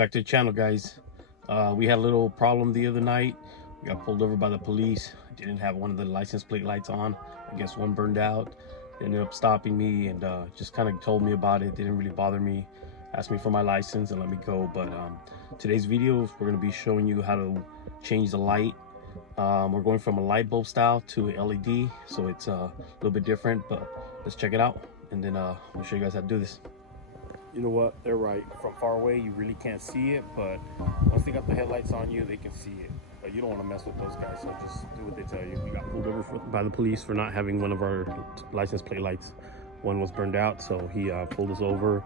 back to the channel, guys. We had a little problem the other night. We got pulled over by the police. Didn't have one of the license plate lights on. I guess one burned out. They ended up stopping me and just kind of told me about it. Didn't really bother me. Asked me for my license and let me go. But today's video, we're going to be showing you how to change the light. We're going from a light bulb style to a LED, so it's a little bit different, but let's check it out and then I'll show you guys how to do this. You know what, they're right. From far away you really can't see it, but once they got the headlights on you, they can see it. But you don't want to mess with those guys, so just do what they tell you. We got pulled over by the police for not having one of our license plate lights. One was burned out, so he pulled us over,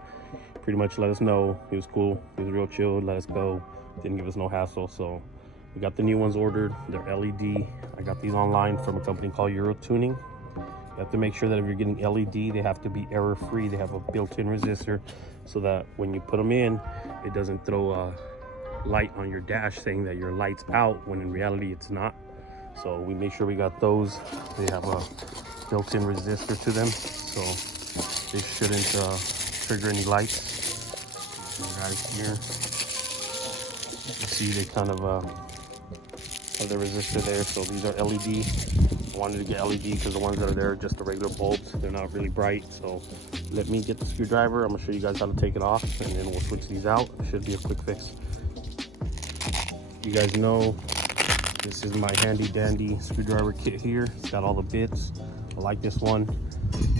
pretty much let us know. He was cool, he was real chill, let us go, didn't give us no hassle. So we got the new ones ordered. They're LED. I got these online from a company called Euro Tuning. You have to make sure that if you're getting LED, they have to be error free. They have a built-in resistor so that when you put them in, it doesn't throw a light on your dash saying that your light's out when in reality it's not. So we make sure we got those. They have a built-in resistor to them, so they shouldn't trigger any lights. Guys, here you see they kind of have the resistor there. So these are LED. I wanted to get LED because the ones that are there are just the regular bulbs. They're not really bright. So let me get the screwdriver. I'm gonna show you guys how to take it off, and then we'll switch these out. It should be a quick fix. You guys know this is my handy dandy screwdriver kit here. It's got all the bits. I like this one.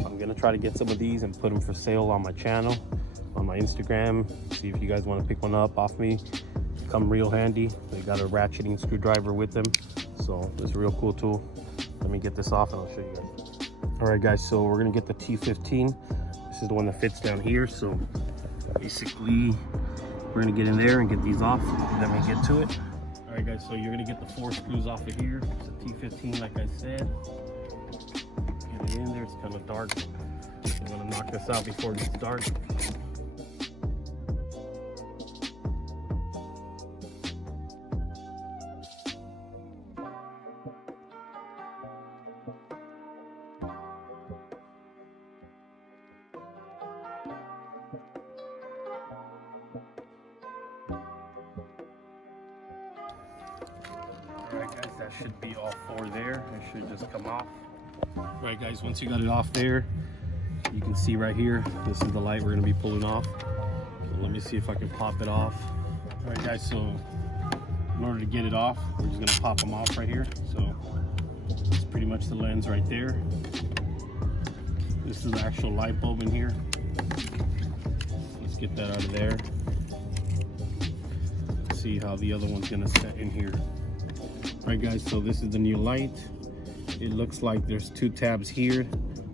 I'm gonna try to get some of these and put them for sale on my channel, on my Instagram. See if you guys want to pick one up off me. Come real handy. They got a ratcheting screwdriver with them, so it's a real cool tool. Let me get this off and I'll show you guys. All right, guys, so we're gonna get the T15. This is the one that fits down here. So basically, we're gonna get in there and get these off. Let me get to it. All right, guys, so you're gonna get the 4 screws off of here. It's a T15, like I said. Get it in there. It's kind of dark. I'm gonna knock this out before it gets dark. Alright guys, that should be all 4 there. It should just come off. Alright guys, once you got it off there, you can see right here, this is the light we're going to be pulling off. So let me see if I can pop it off. Alright guys, so in order to get it off, we're just going to pop them off right here. So it's pretty much the lens right there. This is the actual light bulb in here. Let's get that out of there. Let's see how the other one's going to set in here. Alright guys, so this is the new light. It looks like there's 2 tabs here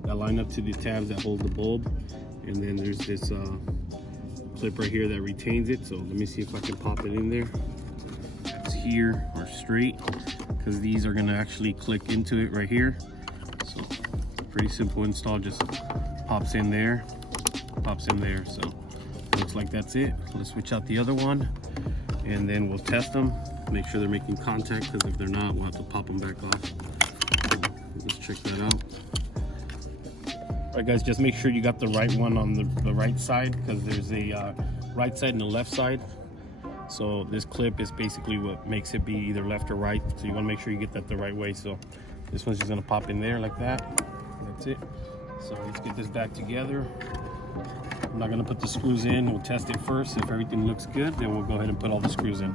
that line up to the tabs that hold the bulb, and then there's this clip right here that retains it. So let me see if I can pop it in there. It's here or straight, because these are going to actually click into it right here. So pretty simple install, just pops in there, pops in there. So it looks like that's it. Let's switch out the other one and then we'll test them, make sure they're making contact, because if they're not, we'll have to pop them back off. So let's check that out. All right guys, just make sure you got the right one on the right side, because there's a right side and a left side. So this clip is basically what makes it be either left or right, so you want to make sure you get that the right way. So this one's just going to pop in there like that. That's it. So let's get this back together. I'm not going to put the screws in. We'll test it first. If everything looks good, then we'll go ahead and put all the screws in.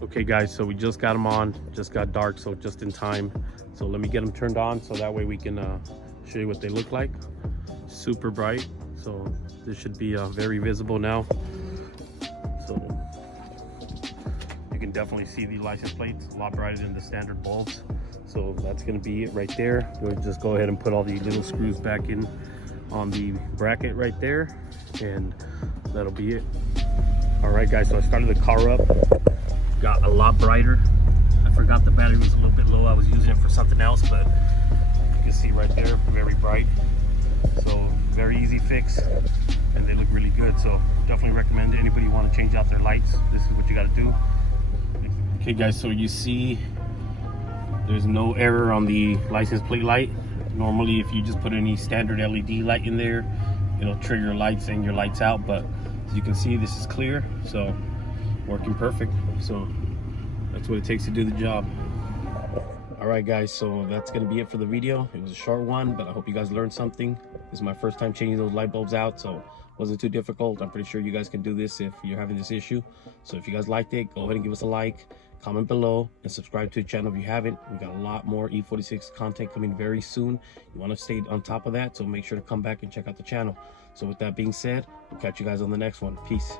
Okay guys, so we just got them on. Just got dark, so just in time. So let me get them turned on so that way we can show you what they look like. Super bright, so this should be very visible now. So you can definitely see the license plates a lot brighter than the standard bulbs. So that's going to be it right there. We'll just go ahead and put all the little screws back in on the bracket right there, and that'll be it. All right guys, so I started the car up, got a lot brighter. I forgot the battery was a little bit low. I was using it for something else, but you can see right there, very bright. So very easy fix, and they look really good. So definitely recommend to anybody who want to change out their lights. This is what you got to do. Okay guys, so you see there's no error on the license plate light. Normally if you just put any standard LED light in there, it'll trigger lights saying your light's out, but As you can see, this is clear, so working perfect. So that's what it takes to do the job. All right, guys, so that's gonna be it for the video. It was a short one, but I hope you guys learned something. This is my first time changing those light bulbs out, so it wasn't too difficult. I'm pretty sure you guys can do this if you're having this issue. So if you guys liked it, go ahead and give us a like, comment below, and subscribe to the channel if you haven't. We got a lot more E46 content coming very soon. You want to stay on top of that, so make sure to come back and check out the channel. So with that being said, we'll catch you guys on the next one. Peace.